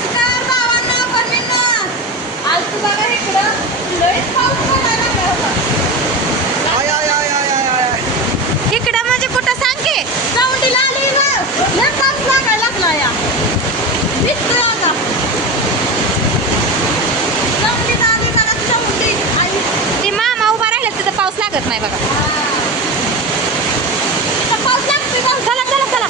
नमस्कार भावांनो बहिणींनो. आज तू बघा इकडं लयच पाऊस पडायला लागला होता. इकडं म्हणजे कुठं सांग की चौंडीला आली गं. लय पाऊस लागायला लागला या. दिसतोय आता. चौंडीला आली बघा चौंडी. आई ती मामा उभा राहिला तिथं पाऊस लागत नाही बघा. तिथं पाऊस लागतोय बघ. चला चला चला.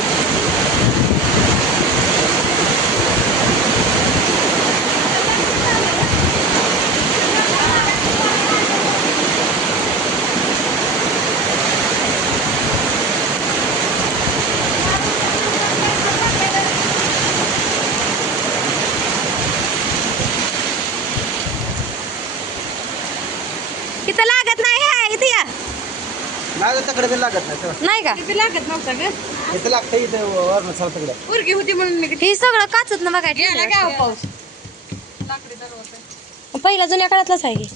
इथं लागत नाही हे इथे या. लागत तकडे बी लागत नाही नाही का इथे लागत नव्हता ग. इथं लागतं इथं वरण चाल तकडे पोरगी होती म्हणून ही सगळं काचत ना बघा गेला गाव पाऊस. पहिला जुन्या काळातलाच आहे की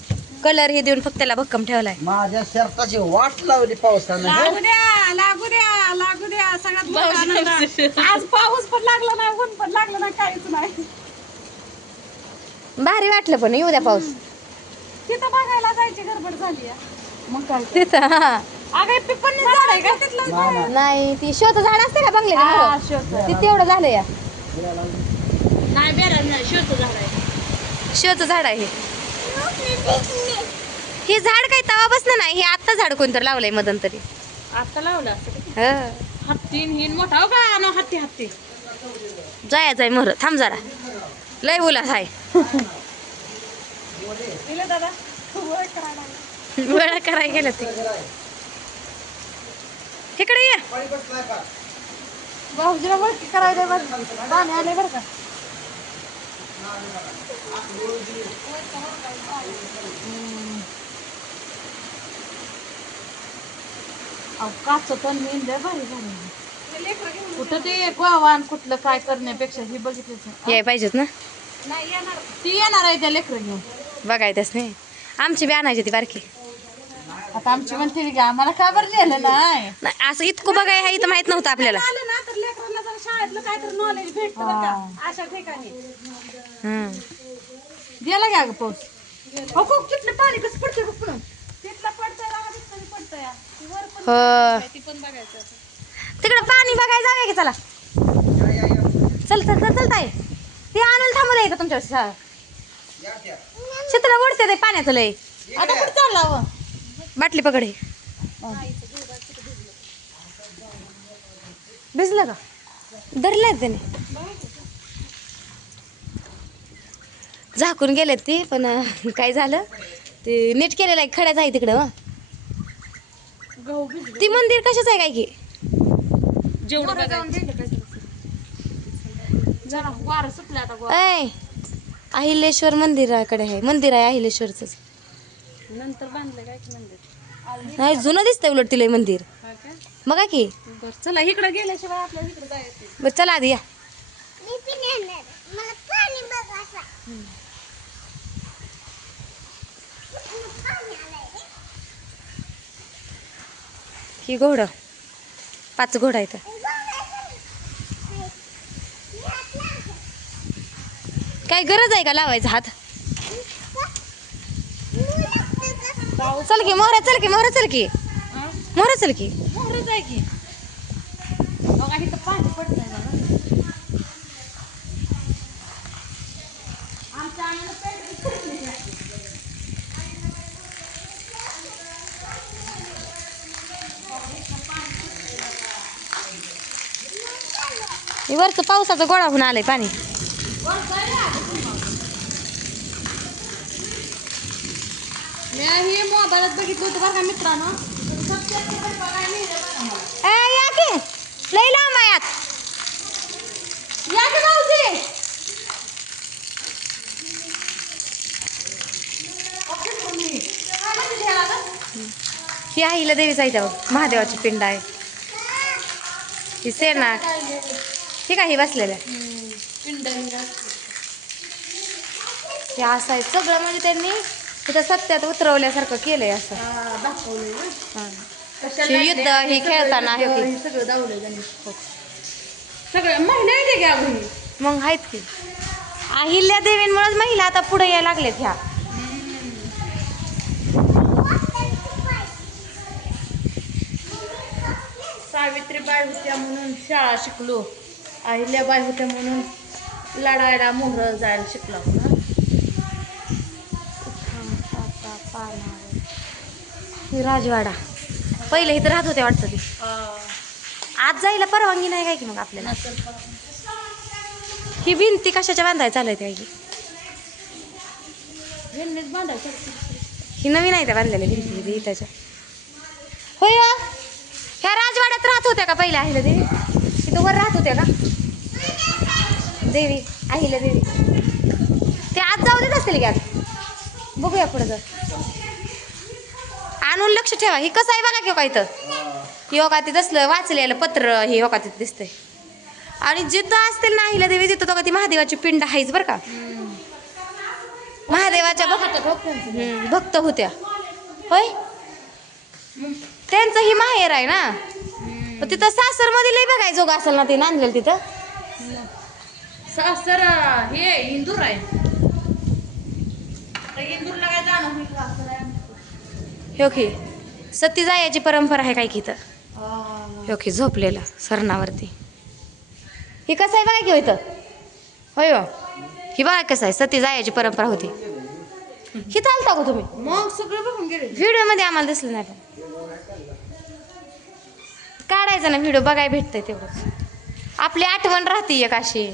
कलर हे देऊन फक्त त्याला भक्कम ठेवलाय. माझ्या शर्टाची वाट लावली पावसानं. लागू द्या लागू द्या लागू द्या सगळ्यात मोठा आनंद. आज पाऊस पण लागला नाही ऊन पण लागलं नाही काहीच नाही. भारी वाटलं पण येऊ द्या पाऊस. तिथं बघायला जायची गडबड झाली मग काय तिथं अगं पिपण झाड आहे का तिथलं. नाही ती शोचं झाड असते का बंगल्याच्या ते तेवढं झालं या. नाही बेराज नाही शोचं झाड आहे. शोचं झाड आहे हे झाड काही तवा बसलं नाही. हे आत्ता झाड कोणतरी लावलंय मध्यंतरी. आता लावलं हत्ती हिन मोठा हो का नो हत्ती हत्ती जायचंय मोर थांब जरा लय उलास आहे. दादा वेळा करायला गेलं ते तिकडे ये भाऊजीला वळकी करायला पाणी आले बरं का. काच पण लय भारी झाली. कुठं ते गोवान कुठलं काय करण्यापेक्षा हे बघितलं याय पाहिजेत ना. ती येणार आहे त्या लेकरं घेऊन बघायचंच नाही. आमची बी आणायची ती बारकी. आता आमची म्हणते की आम्हाला का बरं लिहिलं नाही असं इतकं बघाय हे इथं माहित नव्हतं आपल्याला. शाळेतलं काहीतरी नॉलेज भेटतं अशा ठिकाणी. गेला घ्या ग पाऊस. हो तिथलं पाणी कसं पडतंय बघ. तिथलं पडतंय तिकडं पाणी बघायला जाऊया की चला. चल चल चल चलताय ते आणायला थांबलं का तुमच्या शाळा. चित्र ओढते ते पाण्याचं लय. आता कुठं चालला बाटली पकडे. भिजलं का धरले त्याने झाकून गेलेत ती पण काय झालं ते नीट केलेलं आहे खड्याच आहे तिकडं. ती मंदिर कशाच आहे काय की वार सुटलं आता. अहिलेश्वर मंदिराकडे आहे मंदिर आहे अहिलेश्वरच. नंतर बांधलं काय मंदिर नाही जुनं दिसतंय उलट तिला मंदिर बघा की. चला इकडे गेल्याशिवाय आपल्याला इकडे जायचं. बरं चला आधी या. ही घोड 5 घोडा आहेत. काय गरज आहे का लावायचा हात. चल की मोहरा चल की मोहरा चल की मोहरा चल की मोहरा जाय की. बघा इथं पाणी पडतंय बघा. आमच्या वरचं पावसाचं गोळा होऊन आलंय पाणी. मी मोबाईलात बघितलं होतं बघा मित्रांनो. या की लई लांब आहे आत. या की भाऊजी. ही आईला देवीच आहे त्या महादेवाची पिंड आहे. ही सेना ठीक आहे ही बसलेल्या हे असं आहे सगळं म्हणजे त्यांनी तिथं सत्यात उतरवल्यासारखं केलंय असं. युद्ध हे खेळताना सगळं महिला आहे मग आहेत की अहिल्या देवींमुळेच महिला आता पुढे यायला लागलेत ह्या. सावित्रीबाई होत्या म्हणून शाळा शिकलो, अहिल्याबाई होत्या म्हणून लढायला मोहर जायला शिकलो. ही राजवाडा पहिले इथं राहत होत्या वाटतं ती. आज जायला परवानगी नाही काय की मग आपल्याला. ही भिंती कशाच्या बांधायला चालत काय की बांधायचं. ही नवीन आहे त्या बांधलेल्या भिंती त्याच्या. होय हो. ह्या राजवाड्यात राहत होत्या का पहिल्या अहिल्या देवी? इथं वर राहत होत्या का देवी, अहिल्या देवी? ते आज जाऊ देत असतील की आज. बघूया पुढे जर आणून लक्ष ठेवा. ही कसं आहे बघा की हो का इथं. ही हो का तिथं असलं वाचलेलं पत्र हे हो का तिथं दिसतंय. आणि जिथं असतील ना अहिल्या देवी तिथं तो का ती महादेवाची पिंड आहेच बरं का. महादेवाच्या भक्त होत्या होय. त्यांचं ही माहेर आहे ना. तिथं सासर मध्ये लय बघाय जोग असेल ना ते नांदलेलं तिथं. सासर हे इंदूर आहे. इंदूरला काय जाणं होईल का? हो की सती जायची परंपरा आहे काय की इथं. हो की झोपलेला सरणावरती. ही कसं आहे बघा की हो इथं. होय हो. ही बघा कसं आहे सती जायची परंपरा होती. ही चालता का तुम्ही? मग सगळं बघून गेले. व्हिडिओ मध्ये आम्हाला दिसलं नाही पण काढायचं ना व्हिडिओ बघायला भेटतंय तेवढंच. आपली आठवण राहते एक अशी.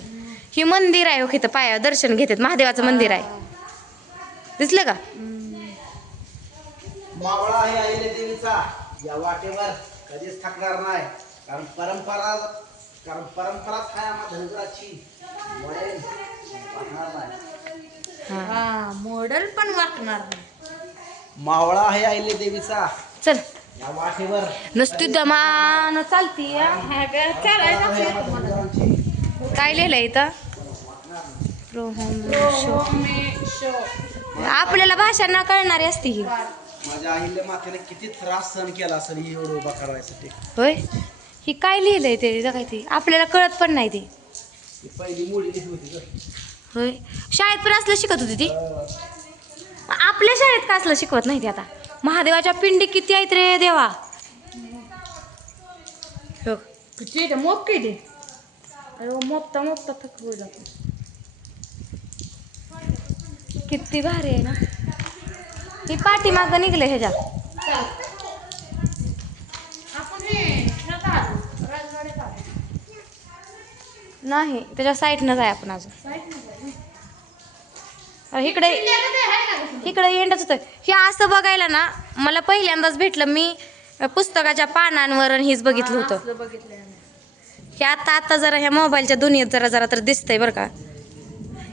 ही मंदिर आहे हो इथं पाया दर्शन घेतात महादेवाचं मंदिर आहे. दिसलं का? मावळा आहे अहिल्या देवीचा या वाटेवर कधीच थकणार नाही. कारण परंपराच आहे आम्हा धनगराची. मॉडेल वाकणार नाही. हा मॉडेल पण वाकणार नाही. मावळा आहे अहिल्या देवीचा चल या वाटेवर नुसती दमान चालती. काय लिहिलंय इथं? आपल्याला भाषा न कळणारी असती ही. माझ्या अहिल्या मातेने किती त्रास सहन केला असेल ही एवढं उभा करायसाठी. होय. ही काय लिहिलंय ते काय ते आपल्याला कळत पण नाही ते. ही पहिली मुली लिहिली होती गं. होय. शाळेत पण असलं शिकत होती ती. आपल्या शाळेत का असलं शिकवत नाही ती आता. महादेवाच्या पिंडी किती आहेत रे देवा. हो. किती मोप किती मोपता मोपता थक होईल. किती भारी आहे ना. ही पाठीमागं निघलं ह्याच्या. आपण हे राजवाड्यात आलो. नाही त्याच्या साईडनंच आहे आपण अजून. इकडे एंडच होतं. हे असं बघायला ना मला पहिल्यांदाच भेटलं. मी पुस्तकाच्या पानांवर हीच बघितलं होतं. हे आता जरा ह्या मोबाईलच्या दुनियेत जरा तर दिसतंय बरं का.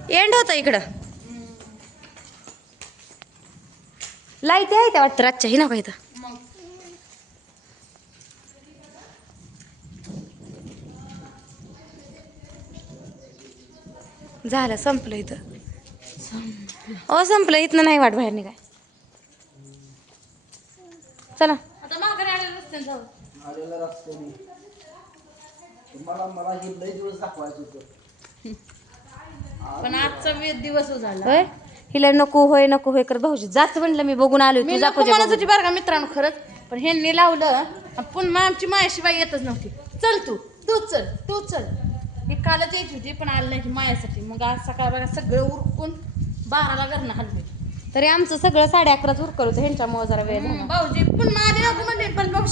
एंड होतं इकडं. लाईट आहे त्या वाटतं रातच्या ही ना का इथं. झालं संपलं इथं. संपलं इथनं नाही वाट बाहेर निघाय. चला आता माघारी आलेलं रस्त्याने जाऊ. आलेला रस्त्याने मला हे लई दिवस दाखवायचं होतं. पण आजचा दिवस झाला. होय. हिला नको होय कर भाऊजी जात म्हणलं मी बघून आलो. मी नको म्हणत होती बरं का मित्रांनो खरंच. पण ह्यांनी लावलं पुन्हा आमची मायाशिवाय येतच नव्हती. चल तू चल. मी कालच यायची होती पण आलं नाही की मायासाठी. मग आज सकाळ बघा सगळं उरकून 12ला घरनं हलवे. तरी आमचं सगळं 11:30 उरकलं होतं ह्यांच्यामुळे जरा वेळ झाला. भाऊजी पण माझे नको म्हणले पण भाऊ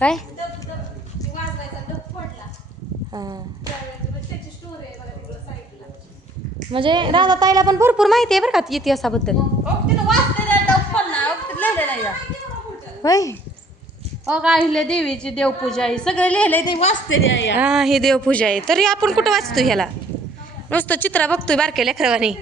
काय म्हणजे राधा ताईला पण भरपूर माहिती आहे बरं का इतिहासाबद्दल. होय. अहिल्या देवीची देवपूजा आहे सगळं लिहिलंय ते वाचते. हा ही देवपूजा आहे. तरी आपण कुठं वाचतो ह्याला. नुसतं चित्रा बघतोय बारक्या लेकरवानी.